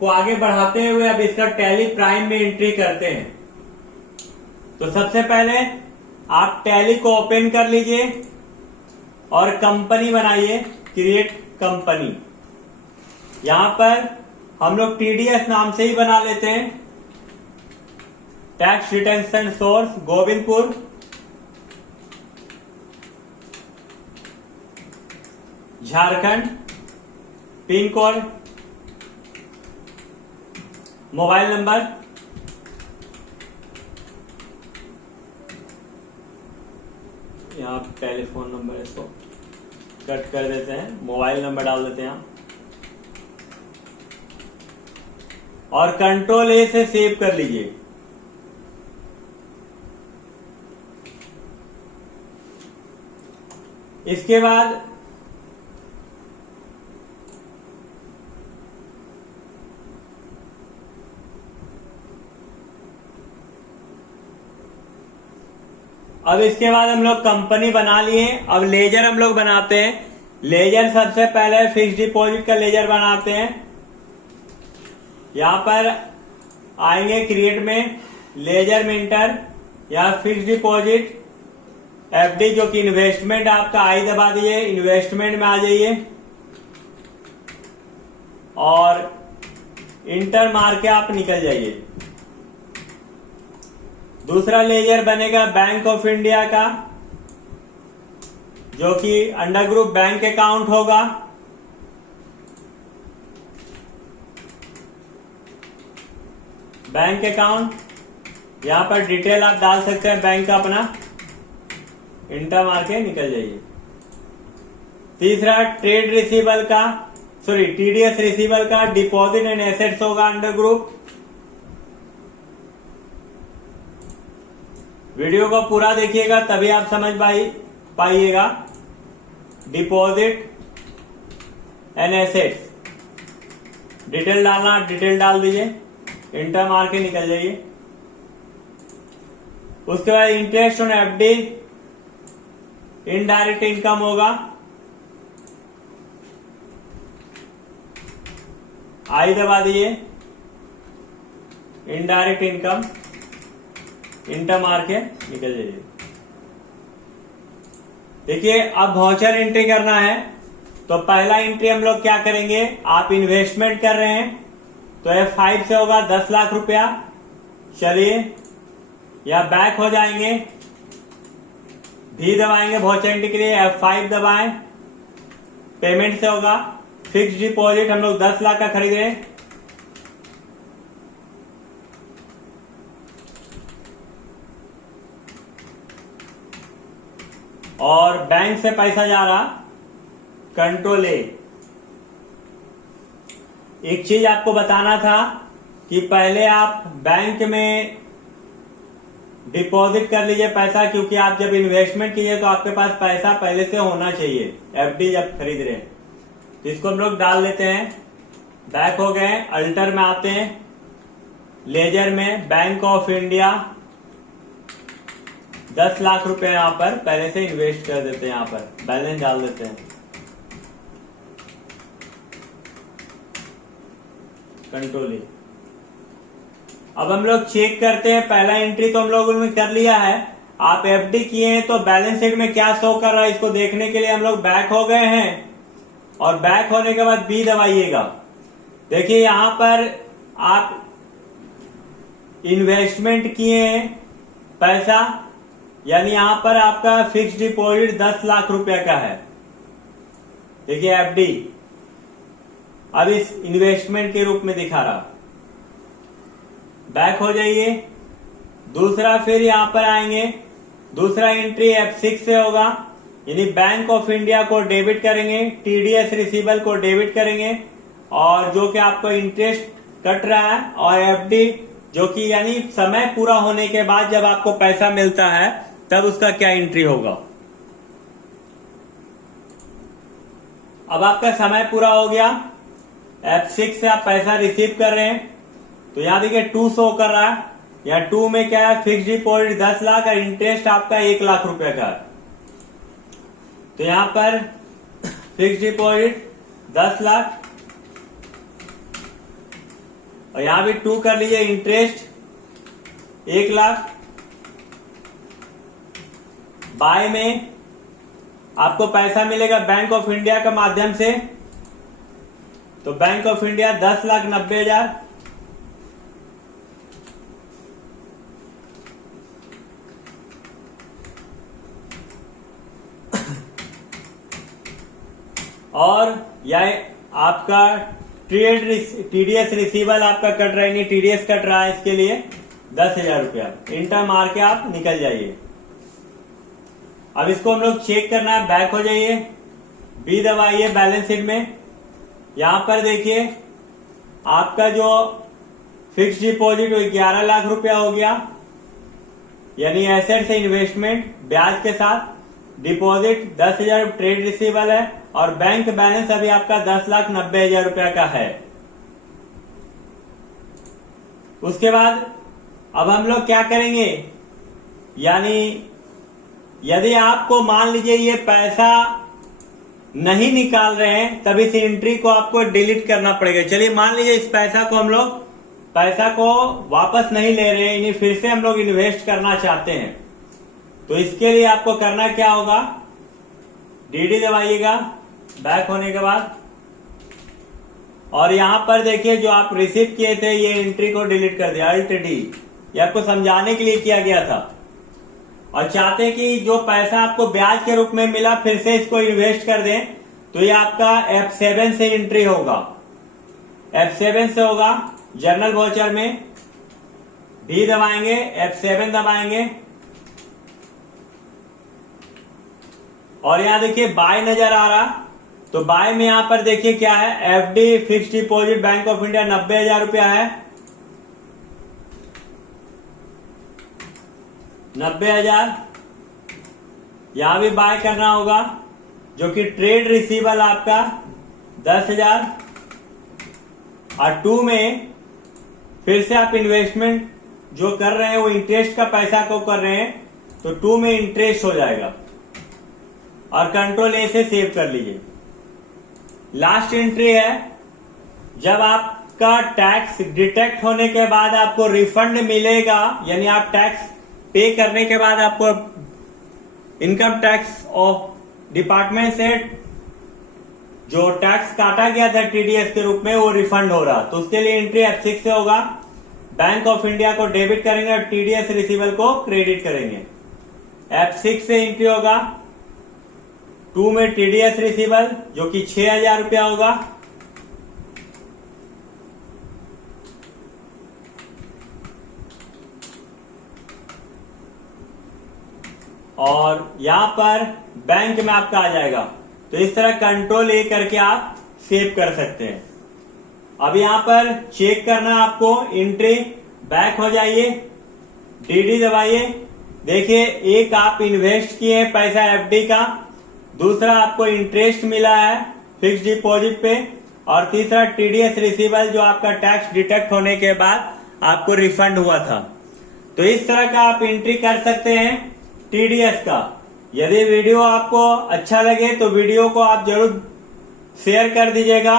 को आगे बढ़ाते हुए अब इसका टैली प्राइम में एंट्री करते हैं। तो सबसे पहले आप टैली को ओपन कर लीजिए और कंपनी बनाइए, क्रिएट कंपनी। यहां पर हम लोग टीडीएस नाम से ही बना लेते हैं। Tax retention source Govindpur, Jharkhand, pin code, mobile number, यहाँ टेलीफोन नंबर इसको कट कर देते हैं, मोबाइल नंबर डाल देते हैं और कंट्रोल ए से सेव कर लीजिए। इसके बाद अब इसके बाद हम लोग कंपनी बना लिए। अब लेजर हम लोग बनाते हैं। लेजर सबसे पहले फिक्स डिपॉजिट का लेजर बनाते हैं। यहां पर आएंगे क्रिएट में, लेजर मेंटर या फिक्स डिपॉजिट एफडी जो कि इन्वेस्टमेंट आपका आई दबा दीजिए, इन्वेस्टमेंट में आ जाइए और इंटर मार के आप निकल जाइए। दूसरा लेजर बनेगा बैंक ऑफ इंडिया का, जो कि अंडर ग्रुप बैंक अकाउंट होगा। बैंक अकाउंट यहां पर डिटेल आप डाल सकते हैं बैंक का अपना, इंटर मार के निकल जाइए। तीसरा ट्रेड रिसीवल का, सॉरी टीडीएस रिसीवल का डिपॉजिट एंड एसेट्स होगा अंडर ग्रुप। वीडियो को पूरा देखिएगा तभी आप समझ पाइएगा। डिपॉजिट एंड एसेट्स डिटेल डालना, डिटेल डाल दीजिए, इंटर मार के निकल जाइए। उसके बाद interest on FD indirect income होगा, आई दबा दिए, इनडायरेक्ट इनकम, इंटर मार के निकल जाइए। देखिए अब वाउचर एंट्री करना है। तो पहला एंट्री हम लोग क्या करेंगे, आप इन्वेस्टमेंट कर रहे हैं तो F5 से होगा 10 लाख रुपया। चलिए या बैक हो जाएंगे, भी दबाएंगे वाउचर एंट्री के लिए, F5 दबाएं, पेमेंट से होगा। फिक्स डिपॉजिट हम लोग 10 लाख का खरीद रहे हैं, और बैंक से पैसा जा रहा, कंट्रोल ए। एक चीज आपको बताना था कि पहले आप बैंक में डिपॉजिट कर लीजिए पैसा, क्योंकि आप जब इन्वेस्टमेंट कीजिए तो आपके पास पैसा पहले से होना चाहिए एफडी जब खरीद रहे हैं। तो इसको हम लोग डाल लेते हैं। बैक हो गए, अल्टर में आते हैं, लेजर में बैंक ऑफ इंडिया 10 लाख रुपए यहां पर पहले से इन्वेस्ट कर देते हैं, यहां पर बैलेंस डाल देते हैं, कंट्रोल ए। अब हम लोग चेक करते हैं, पहला एंट्री तो हम लोगों ने कर लिया है। आप एफडी किए हैं तो बैलेंस शीट में क्या शो कर रहा है इसको देखने के लिए हम लोग बैक हो गए हैं, और बैक होने के बाद बी दबाइएगा। देखिए यहां पर आप इन्वेस्टमेंट किए हैं पैसा, यानी यहां पर आपका फिक्स डिपॉजिट 10 लाख रुपया का है। देखिए एफडी अब इस इन्वेस्टमेंट के रूप में दिखा रहा। बैक हो जाइए। दूसरा फिर यहां पर आएंगे, दूसरा एंट्री F6 से होगा, यानी बैंक ऑफ इंडिया को डेबिट करेंगे, टीडीएस रिसीवल को डेबिट करेंगे, और जो कि आपको इंटरेस्ट कट रहा है, और एफडी जो कि यानी समय पूरा होने के बाद जब आपको पैसा मिलता है तब उसका क्या एंट्री होगा। अब आपका समय पूरा हो गया, F6 से आप पैसा रिसीव कर रहे हैं, तो यहां देखिए 2 शो कर रहा है। यहाँ 2 में क्या है, फिक्स डिपॉजिट 10 लाख और इंटरेस्ट आपका 1 लाख रुपए का है। तो यहां पर फिक्स डिपॉजिट 10 लाख, और यहां भी 2 कर लीजिए। इंटरेस्ट 1 लाख। बाय में आपको पैसा मिलेगा बैंक ऑफ इंडिया के माध्यम से, तो बैंक ऑफ इंडिया 10,90,000। और यह आपका टीडीएस रिसीवल आपका कट रहा है, नहीं टीडीएस कट रहा है, इसके लिए 10,000 रुपया। इंटर मार के आप निकल जाइए। अब इसको हम लोग चेक करना है, बैक हो जाइए, बी दबाइए बैलेंस शीट में। यहां पर देखिए आपका जो फिक्स डिपॉजिट 11 लाख रुपया हो गया, यानी एसेट से इन्वेस्टमेंट ब्याज के साथ। डिपॉजिट 10,000 ट्रेड रिसीवल है और बैंक बैलेंस अभी आपका 10,90,000 रुपया का है। उसके बाद अब हम लोग क्या करेंगे, यानी यदि आपको मान लीजिए ये पैसा नहीं निकाल रहे हैं, तब इस एंट्री को आपको डिलीट करना पड़ेगा। चलिए मान लीजिए इस पैसा को वापस नहीं ले रहे हैं, इन्हें फिर से हम लोग इन्वेस्ट करना चाहते हैं, तो इसके लिए आपको करना क्या होगा, डीडी दबाइएगा बैक होने के बाद। और यहां पर देखिए जो आप रिसीव किए थे ये एंट्री को डिलीट कर दिया, अल्ट डी। ये आपको समझाने के लिए किया गया था। और चाहते हैं कि जो पैसा आपको ब्याज के रूप में मिला फिर से इसको इन्वेस्ट कर दें, तो ये आपका F7 से एंट्री होगा। F7 से होगा जर्नल वाउचर में, भी दबाएंगे, F7 दबाएंगे। और यहां देखिए बाय नजर आ रहा, तो बाय में यहां पर देखिए क्या है, FD fix deposit bank of India 90,000 रुपया है, 90,000। यहां भी बाय करना होगा, जो कि ट्रेड रिसीवल आपका 10,000। और 2 में फिर से आप इन्वेस्टमेंट जो कर रहे हैं वो इंटरेस्ट का पैसा को कर रहे हैं, तो 2 में इंटरेस्ट हो जाएगा। और कंट्रोल ए से सेव कर लीजिए। लास्ट एंट्री है, जब आपका टैक्स डिटेक्ट होने के बाद आपको रिफंड मिलेगा, यानी आप टैक्स पे करने के बाद आपको इनकम टैक्स ऑफ डिपार्टमेंट से जो टैक्स काटा गया था टीडीएस के रूप में वो रिफंड हो रहा, तो उसके लिए एंट्री F6 से होगा। बैंक ऑफ इंडिया को डेबिट करेंगे और टीडीएस रिसीवल को क्रेडिट करेंगे। F6 से एंट्री होगा 2 में टीडीएस रिसीवल जो कि 6,000 रुपया होगा। और यहां पर बैंक में आपका आ जाएगा, तो इस तरह कंट्रोल ए करके आप सेव कर सकते हैं। अब यहां पर चेक करना आपको, एंट्री बैक हो जाइए, डीडी दबाइए। देखिए एक आप इन्वेस्ट किए हैं पैसा एफडी का, दूसरा आपको इंटरेस्ट मिला है फिक्स डिपॉजिट पे, और तीसरा टीडीएस रिसीवल जो आपका टैक्स डिटेक्ट होने के बाद आपको रिफंड हुआ था। तो इस तरह का आप एंट्री कर सकते हैं टीडीएस का। यदि वीडियो आपको अच्छा लगे तो वीडियो को आप जरूर शेयर कर दीजिएगा।